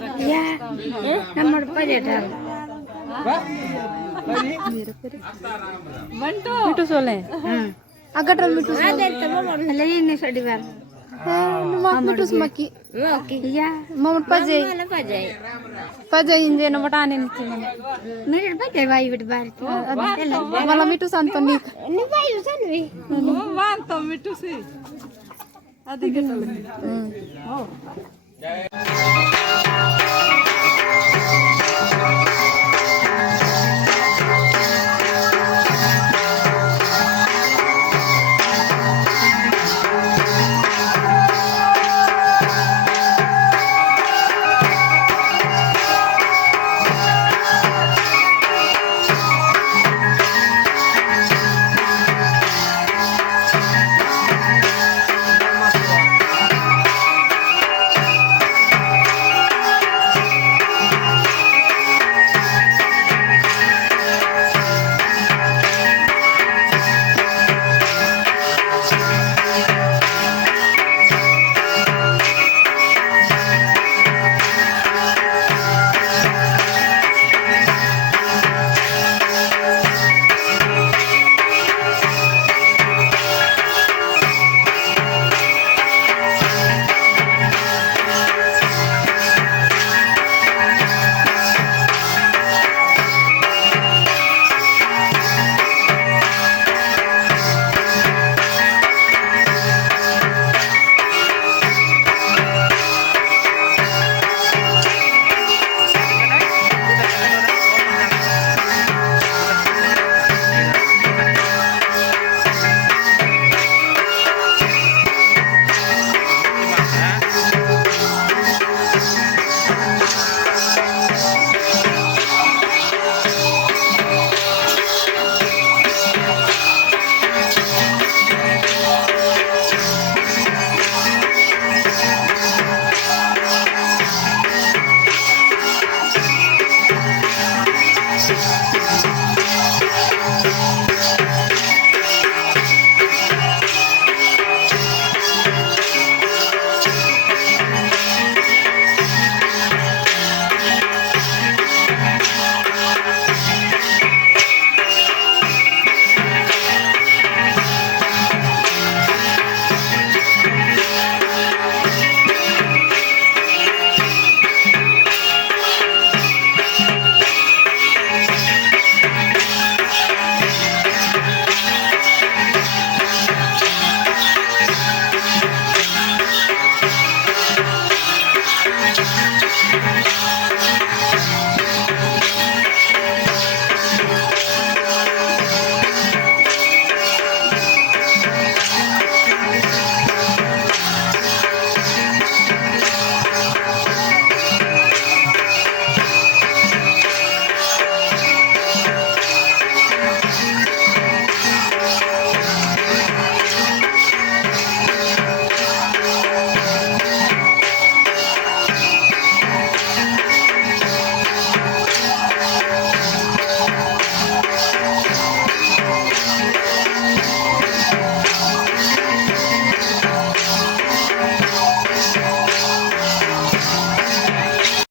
Ya, nomor pelajar. मिठू सोले अगटर मिठू Ada teman lain nih sedibar. मग मिठूस मकी Oke, ya. मग पजे Mana pajai? पजे इंजे न बटाने निची Mirip pajai bayi berbar. मला मिठू सांगतो नीक Ini bayi san wi. वांगतो मिठू C अधिक